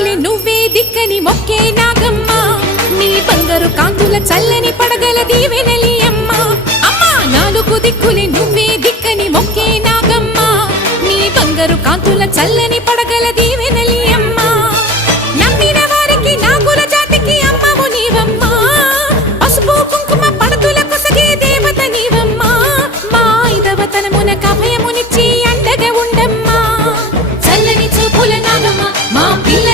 దిక్కులే నువ్వే దిక్కని మొక్కే నాగమ్మ నీ బంగారు కాంతుల చల్లని పడగల దీవెనలి అమ్మ అమ్మా నాలుగు దిక్కులే నువ్వే దిక్కని మొక్కే నాగమ్మ నీ బంగారు కాంతుల చల్లని పడగల దీవెనలి అమ్మ నమ్మిన వారికి నాగుల జాతికి అమ్మవు నీవమ్మా పసుపు కుంకుమ పడతుల కొసగే దేవత నీవమ్మా మా ఐదవతనమునకు అభయమునిచ్చి అండగా ఉండమ్మా చల్లని చూపుల నాగమ్మ మా పిల్ల